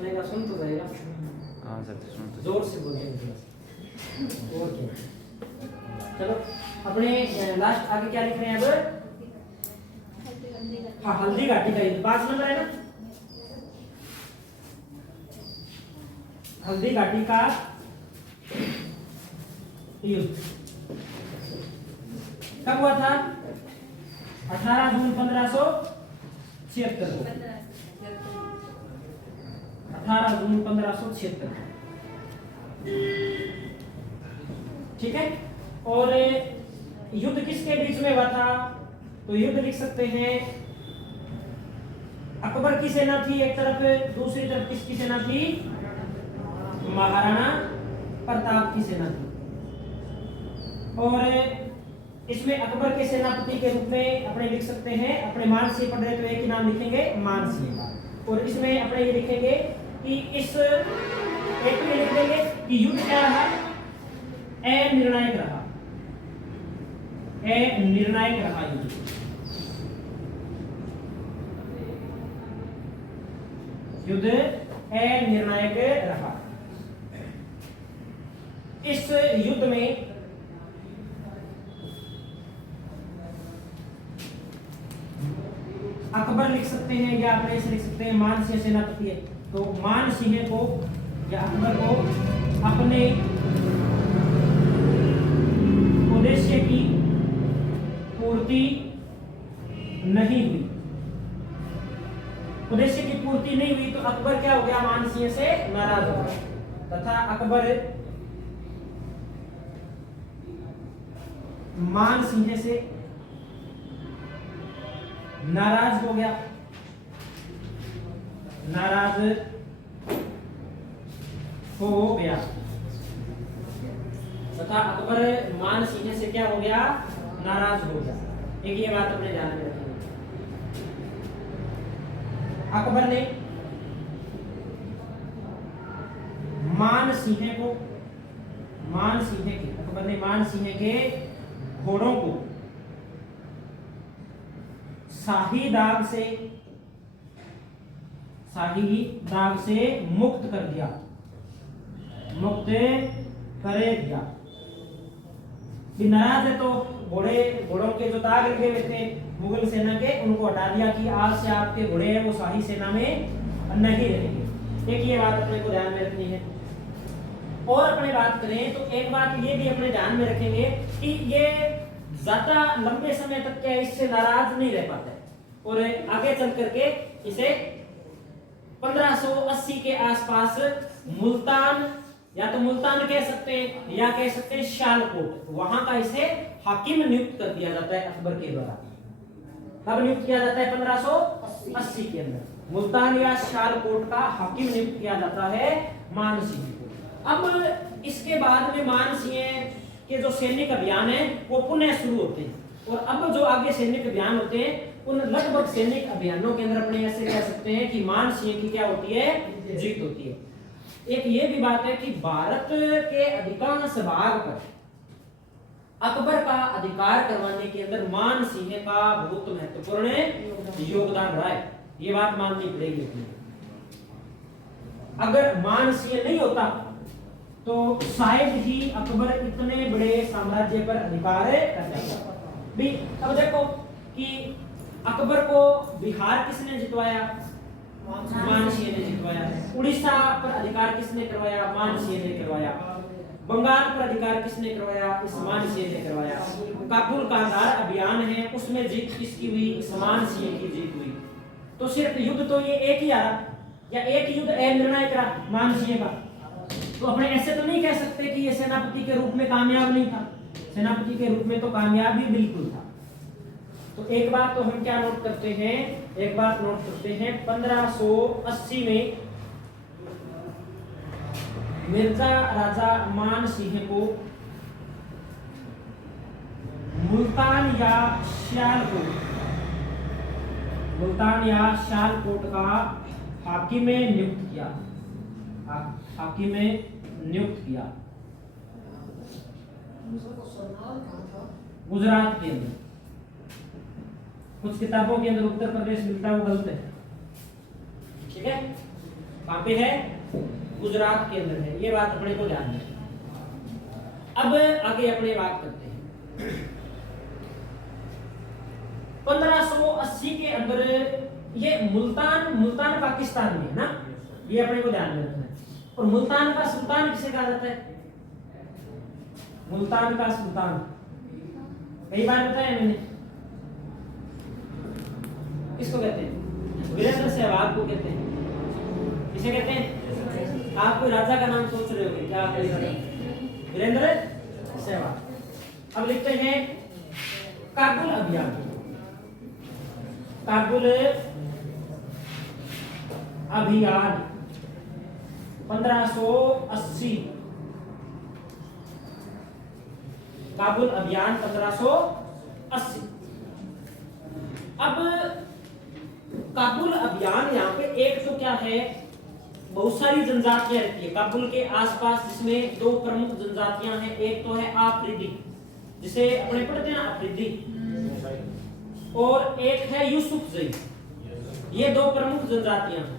सुनेगा, सुन तो जाएगा। हाँ सर सुन तो जोर से बोलिए और क्या। चलो अपने लास्ट आगे क्या लिख रहे हैं अब? हाँ, हल्दी घाटी का युद्ध 5 नंबर है ना। हल्दी घाटी का युद्ध कब हुआ था? 18 जून 1576 को। 18 जून 1576। ठीक है। और युद्ध किसके बीच में हुआ था? तो युद्ध लिख सकते हैं, अकबर की सेना थी एक तरफ, दूसरी तरफ किसकी सेना थी? महाराणा प्रताप की सेना थी। और इसमें अकबर के सेनापति के रूप में अपने लिख सकते हैं, अपने मानसिंह पढ़ रहे तो एक ही नाम लिखेंगे, मानसिंह का। और इसमें अपने ये लिखेंगे कि इस एक में लिख देंगे कि युद्ध क्या रहा? अनिर्णायक रहा। अनिर्णायक रहा युद्ध। युद्ध अनिर्णायक रहा। इस युद्ध में अकबर लिख सकते हैं या अपने इसे लिख सकते हैं मानसिंह सेनापति है, तो मानसिंह को या अकबर को अपने उद्देश्य की पूर्ति नहीं हुई, उद्देश्य की पूर्ति नहीं हुई तो अकबर क्या हो गया? मानसिंह से नाराज हो गया तथा अकबर मानसिंह से नाराज हो गया, नाराज हो गया तथा अकबर मानसिंह से क्या हो गया? नाराज हो गया। एक ये बात अपने ध्यान में रखिए। अकबर ने अकबर ने मानसिंह के घोड़ों को शाही दाग से मुक्त कर दिया, नाराज है तो घोड़ों के जो दाग लगे हुए थे मुगल सेना के, उनको हटा दिया कि आज से आपके घोड़े हैं वो शाही सेना में नहीं रहेंगे। एक ये बात अपने को ध्यान में रखनी है। और अपने बात करें तो एक बात ये भी अपने ध्यान में रखेंगे कि ये ज्यादा लंबे समय तक क्या इससे नाराज नहीं रह पाता है और आगे चल करके इसे 1580 के आसपास मुल्तान, या तो मुल्तान कह सकते हैं या कह सकते हैं शालकोट, वहां का इसे हाकिम नियुक्त कर दिया जाता है अकबर के द्वारा। कब नियुक्त किया जाता है? 1580 के अंदर मुल्तान या शालकोट का हाकिम नियुक्त किया जाता है मानसिंह को। अब इसके बाद में मानसिंह के जो सैनिक अभियान है वो पुनः शुरू होते हैं, और अब जो आगे सैनिक अभियान होते हैं उन लगभग सैनिक अभियानों के अंदर अपने ऐसे कह सकते हैं कि मानसिंह की क्या होती है? जीत होती है। एक ये भी बात है कि भारत के अधिकांश भाग पर अकबर का अधिकार करवाने के अंदर मानसिंह का बहुत महत्वपूर्ण योगदान रहा है। ये बात माननी पड़ेगी अपनी। अगर मानसिंह नहीं होता तो शायद ही अकबर इतने बड़े साम्राज्य पर अधिकार कर जाता। भी अब देखो कि अकबर को बिहार किसने जितवाया? मानसिंह ने जितवाया। उड़ीसा पर अधिकार किसने करवाया? मानसिंह ने करवाया। बंगाल पर अधिकार किसने करवाया? इस मानसिंह ने करवाया। काबुल कांधार अभियान है उसमें जीत किसकी हुई? इस मानसिंह की जीत हुई। तो सिर्फ युद्ध तो ये एक ही हारा या एक युद्ध अनिर्णायक रहा मानसिंह का, तो अपने ऐसे तो नहीं कह सकते कि ये सेनापति के रूप में कामयाब नहीं था। सेनापति के रूप में तो कामयाब ही बिल्कुल था। तो एक बात तो हम क्या नोट करते हैं? एक बात नोट करते हैं, 1580 में मिर्जा राजा मानसिंह को मुल्तान या शालकोट का हाकिम नियुक्त किया। गुजरात के अंदर। कुछ किताबों के अंदर उत्तर प्रदेश मिलता है, वो गलत है। ठीक है, कहाँ पे है? गुजरात के अंदर है। ये बात अपने को ध्यान में। अब आगे अपने बात करते हैं। 1580 के अंदर ये मुल्तान पाकिस्तान में है ना, ये अपने को ध्यान में रखना है। और मुल्तान का सुल्तान किसे कहा जाता है? मुल्तान का सुल्तान कई बार बताया मैंने, किसको कहते हैं? वीरेंद्र सहवाग को कहते हैं। किसे कहते हैं? आप कोई राजा का नाम सोच रहे होंगे, क्या है? वीरेंद्र सहवाग। अब लिखते हैं काबुल अभियान। काबुल अभियान 1580। काबुल अभियान 1580। अब काबुल अभियान यहाँ पे एक तो क्या है, बहुत सारी जनजातियां रहती है काबुल के आसपास, जिसमें दो प्रमुख जनजातियां हैं। एक तो है आफरीदी, जिसे अपने पढ़ते हैं ना अफरीदी, और एक है यूसुफजई। ये दो प्रमुख जनजातियां हैं।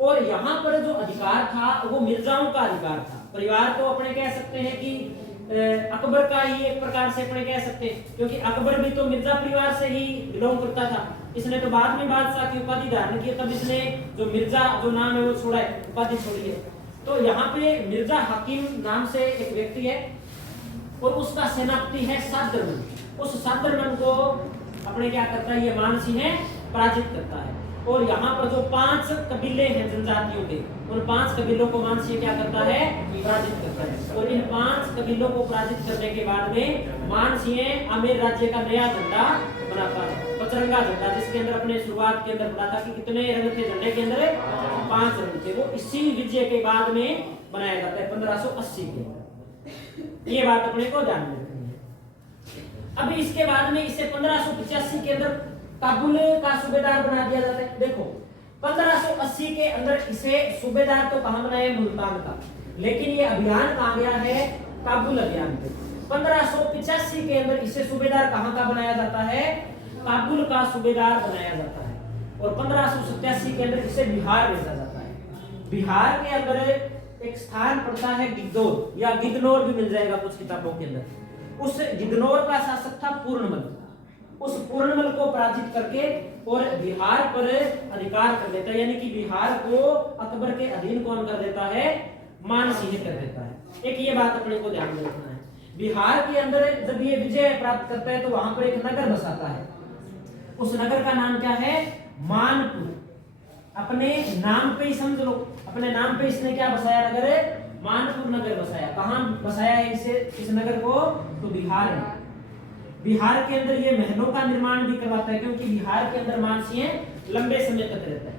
और यहाँ पर जो अधिकार था वो मिर्जाओं का अधिकार था। परिवार को अपने कह सकते हैं कि अकबर का ही एक प्रकार से अपने कह सकते हैं, क्योंकि अकबर भी तो मिर्जा परिवार से ही बिलोंग करता था। इसने तो बाद में बादशाह की उपाधि धारण की, तब इसने जो मिर्जा जो नाम है वो छोड़ा है, उपाधि छोड़ी है। तो यहाँ पे मिर्जा हकीम नाम से एक व्यक्ति है और उसका सेनापति है सादरमन। उस सादरमन को अपने क्या करता है, ये मानसिंह पराजित करता है। और यहाँ पर जो 5 कबीले हैं जनजातियों के, उन 5 कबीलों को मानसिंह क्या करता है, पराजित करता है। और इन 5 कबीलों को पराजित करने के बाद में मानसिंह आमेर राज्य का नया झंडा बनाता है, पचरंगा झंडा, जिसके अंदर अपने शुरुआत के अंदर पढ़ा था कि कितने रंग थे झंडे के अंदर, 5 रंग थे। वो इसी विजय के बाद में बनाया जाता है 1580 के। ये बात अपने को ध्यान में रखनी है। अब इसके बाद में इसे 1585 के अंदर काबुल का सूबेदार बना दिया जाता है। देखो 1580 के अंदर इसे सूबेदार तो कहां बनाया, मुल्तान का, लेकिन ये अभियान कहां गया है, काबुल अभियान पे। 1585 के अंदर इसे सूबेदार कहां का बनाया जाता है, काबुल का सूबेदार बनाया जाता है। और 1587 के अंदर इसे बिहार भेजा जाता है। बिहार के अंदर एक स्थान पड़ता है गिद्धौर, या गिद्धनौर भी मिल जाएगा कुछ किताबों के अंदर। उस गिद्धनौर का शासक था पूर्णमल। उस पूर्णमल को पराजित करके और बिहार पर अधिकार कर देता है, यानी कि बिहार को अकबर के अधीन कौन कर देता है, मानसिंह कर देता है। एक ये बात अपने को ध्यान में रखना है। बिहार के अंदर जब ये विजय प्राप्त करता है तो वहां पर एक नगर बसाता है। उस नगर का नाम क्या है, मानपुर। अपने नाम पे ही समझ लो, अपने नाम पे इसने क्या बसाया, नगर मानपुर नगर बसाया। कहां बसाया है इसे, इस नगर को, तो बिहार में। बिहार के अंदर ये महलों का निर्माण भी करवाता है, क्योंकि बिहार के अंदर मानसिंह लंबे समय तक रहता है।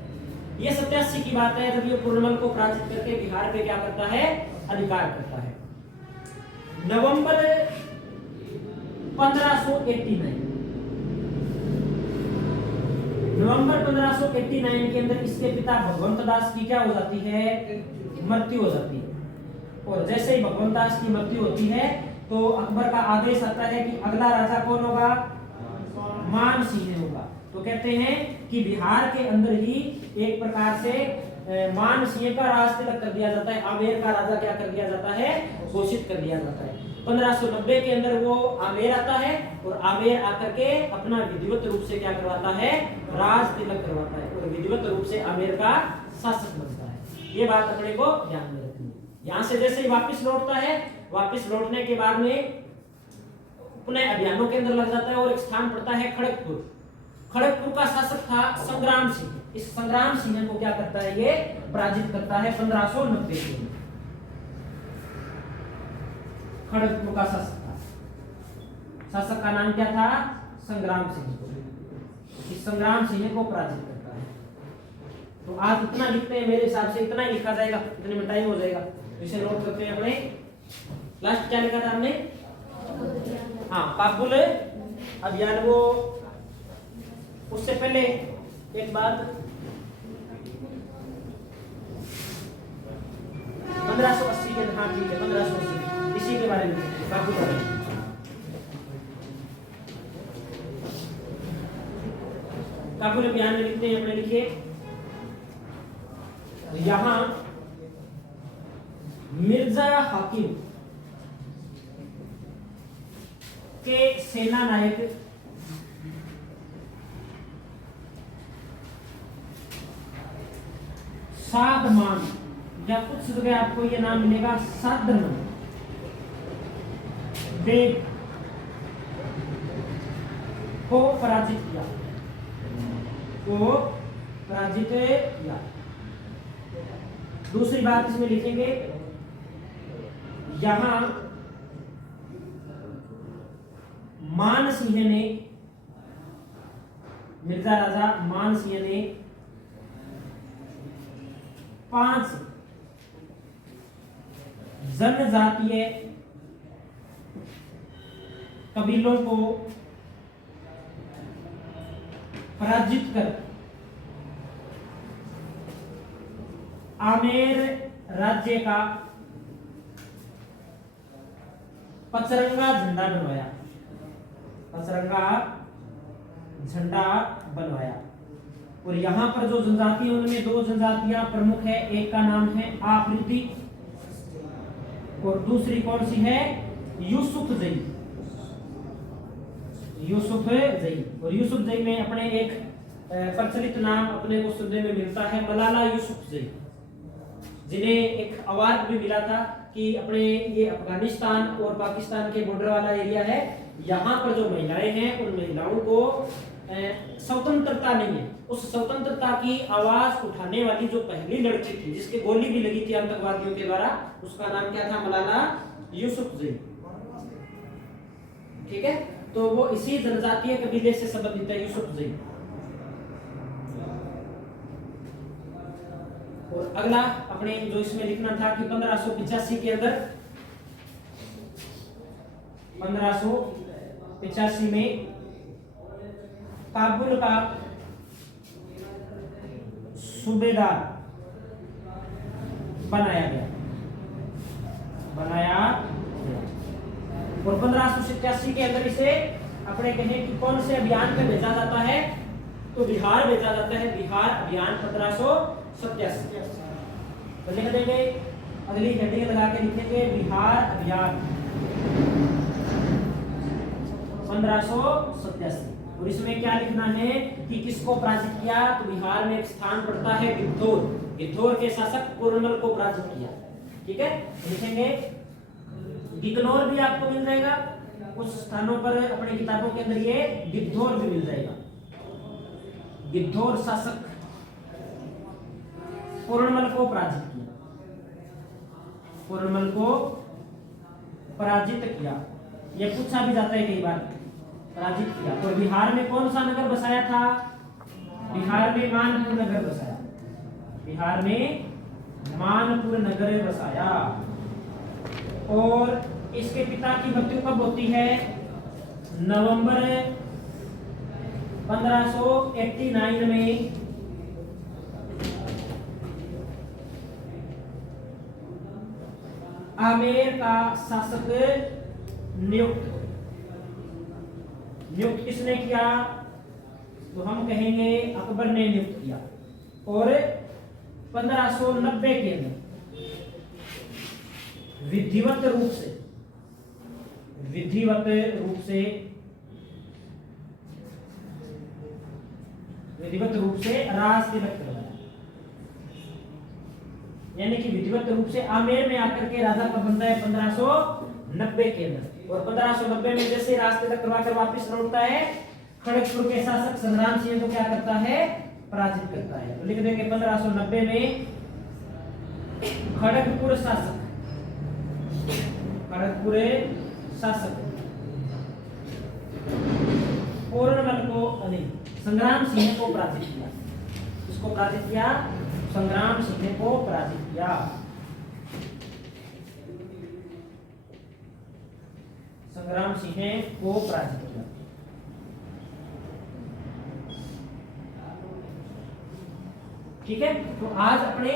ये 87 की बात है, जब ये पूर्णमल को पराजित करके बिहार पे क्या करता है, अधिकार करता है। नवंबर 1589 के अंदर इसके पिता भगवंत दास की क्या हो जाती है, मृत्यु हो जाती है। और जैसे ही भगवंत दास की मृत्यु होती है तो अकबर का आदेश आता है कि अगला राजा कौन होगा, मानसिंह होगा। तो कहते हैं कि बिहार के अंदर ही एक प्रकार से मानसिंह का राज तिलक कर दिया जाता है। आमेर का राजा क्या कर दिया जाता है, घोषित कर दिया जाता है। 1590 के अंदर वो आमेर आता है और आमेर आकर के अपना विधिवत रूप से क्या करवाता है, राज तिलक करवाता है और विधिवत रूप से आमेर का शासक बनता है। ये बात अपने को ध्यान में रखनी है। यहाँ से जैसे ही वापिस लौटता है, वापिस लौटने के बाद में अपने अभियानों के अंदर लग जाता है और एक स्थान पड़ता है खड़गपुर। खड़गपुर का शासक था संग्राम सिंह। इस संग्राम सिंह को क्या करता है, ये पराजित करता है 1590 में। खड़गपुर का शासक था, शासक का नाम क्या था, संग्राम सिंह। इस संग्राम सिंह को पराजित करता है। तो आज इतना लिखते हैं, मेरे हिसाब से इतना ही लिखा जाएगा, इतने में टाइम हो जाएगा। इसे नोट करते हैं अपने। लास्ट क्या लिखा था हमने, हाँ, काबुल अभियान। वो उससे पहले एक बात, 1580 के, हाँ ठीक है, 1580 इसी के बारे में काबुल अभियान। काबुल अभियान में लिखते हैं अपने, लिखिए यहां मिर्जा हाकिम के सेना नायक सादमान, या कुछ जगह आपको ये नाम मिलेगा सादमान बेग को पराजित किया, को पराजित किया। दूसरी बात इसमें लिखेंगे, यहां मान सिंह ने, मिर्जा राजा मान सिंह ने 5 जनजातीय कबीलों को पराजित कर आमेर राज्य का पचरंगा झंडा बनवाया, पचरंगा झंडा बनवाया। और यहां पर जो जनजाति है उनमें 2 जनजातियां प्रमुख है, एक का नाम है आफरीदी और दूसरी कौन सी है, यूसुफजई, यूसुफजई। और यूसुफजई में अपने एक प्रचलित नाम अपने को सुनने में मिलता है, मलाला यूसुफजई, जिन्हें एक अवार्ड भी मिला था कि अपने ये अफगानिस्तान और पाकिस्तान के बॉर्डर वाला एरिया है, यहाँ पर जो महिलाएं हैं उन महिलाओं को स्वतंत्रता नहीं है, उस स्वतंत्रता की आवाज उठाने वाली जो पहली लड़की थी जिसके गोली भी लगी थी आतंकवादियों के द्वारा, उसका नाम क्या था, मलाला यूसुफजई। ठीक है, तो वो इसी जनजातीय कबीले से संबंधित है, यूसुफजई। और अगला अपने जो इसमें लिखना था कि 1585 के अंदर, 1585 में काबुल का सूबेदार बनाया गया, और 1587 के अंदर इसे अपने कहें कि कौन से अभियान में भेजा जाता है, तो बिहार भेजा जाता है, बिहार अभियान 1587। तो लिख देंगे, अगली हेडिंग लगा के लिखेंगे बिहार अभियान 1587। और इसमें क्या लिखना है कि किसको पराजित किया, तो बिहार में एक स्थान पड़ता है गिद्धौर, गिद्धौर के शासक कुरनल को पराजित किया। ठीक है, लिखेंगे गिकनौर भी आपको मिल जाएगा, कुछ स्थानों पर अपने किताबों के अंदर ये गिद्धौर भी मिल जाएगा। गिद्धौर शासक कुरनल को पराजित किया, कुरनल को पराजित किया, ये पूछा भी जाता है कई बार, पराजित किया। और बिहार में कौन सा नगर बसाया था, बिहार में मानपुर नगर बसाया, बिहार में मानपुर नगर बसाया। और इसके पिता की मृत्यु कब होती है, नवंबर 1589 में आमेर का शासक नियुक्त किसने किया, तो हम कहेंगे अकबर ने नियुक्त किया। और 1590 के अंदर विधिवत रूप से राज तिलक करवाया, यानी कि विधिवत रूप से आमेर में आकर के राजा का बनता है 1590 के अंदर। और 1590 में जैसे राज तिलक करवा कर वापिस लौटता है, खड़गपुर के शासक संग्राम सिंह को क्या करता है, पराजित करता है। तो लिख देंगे 1590 में खड़गपुर शासक पूर्णमल को नहीं, संग्राम सिंह को पराजित किया। इसको पराजित किया, संग्राम सिंह को पराजित किया। संग्राम सिंह को पराजित किया। ठीक है, तो आज अपने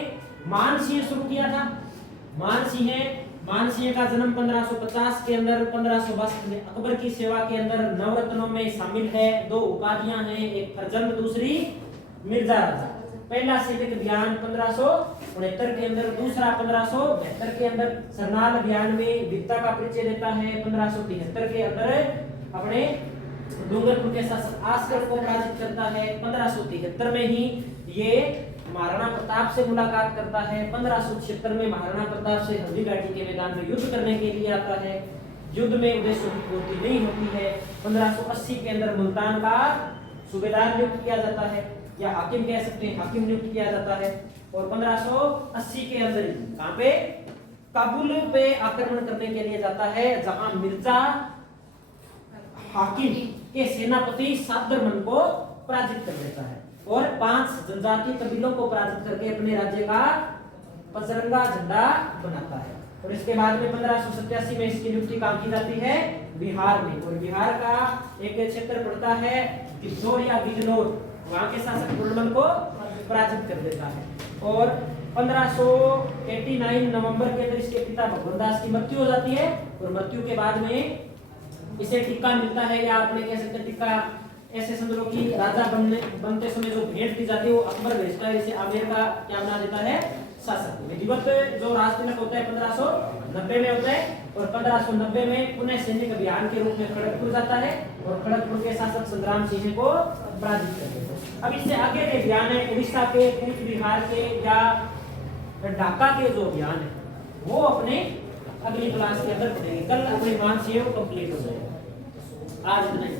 मान सिंह शुरू किया था। मान सिंह का जन्म 1550 के अंदर 1562 में अकबर की सेवा के अंदर नवरत्नों में शामिल है। 2 उपाधियां हैं, एक फरजंद, दूसरी मिर्जा राजा। पहला सैनिक अभियान 1569 के अंदर, दूसरा 1572 के अंदर। सरनाल अभियान में वीरता का परिचय देता है 1573 के अंदर। अपने डूंगरपुर के शासक आसगढ़ को पराजित करता है 1573 में ही। ये महाराणा प्रताप से मुलाकात करता है 1576 में। महाराणा प्रताप से हल्दी घाटी के मैदान में युद्ध करने के लिए आता है। युद्ध में उद्देश्यों की पूर्ति नहीं होती है। 1580 के अंदर मुल्तान का सूबेदार नियुक्त किया जाता है, या हाकिम कह सकते हैं, हाकिम नियुक्त किया जाता है। और 1580 के अंदर कहां पे, काबुल पे आक्रमण करने के लिए जाता है, जहां मिर्जा हाकिम के सेनापति सादरमन को पराजित कर देता है और 5 जनजातीय कबीलों को पराजित करके अपने राज्य का पचरंगा झंडा बनाता है। और इसके बाद में 1587 में इसकी नियुक्ति कहां की जाती है, बिहार में। और बिहार का एक क्षेत्र पड़ता है दिग्जोर या बिजनौर, वहां के शासक पुरनमल को पराजित कर देता है। और 1589 नवंबर के अंदर इसके पिता भगवान दास की मृत्यु हो जाती है। और मृत्यु के बाद में इसे टिक्का मिलता है, या आपने कह सकते टिक्का ऐसे समझ लो कि राजा बनते समय जो भेंट दी जाती है वो अकबर भेजता है, इसे आमेर का क्या बना देता है, शासक। विधिवत जो राज तिलक होता है 1590 में होता है। और 1590 में पुनः सैनिक अभियान के रूप में खड़गपुर जाता है और खड़गपुर के शासक संग्राम सिंह को पराजित करते हैं। अब इससे आगे के अभियान है उड़ीसा के, कूच बिहार के या ढाका के जो अभियान है वो अपने अगली क्लास के अंदर पढ़ेंगे। कल अपने मानसिक कंप्लीट हो जाएगा। आज इतना ही।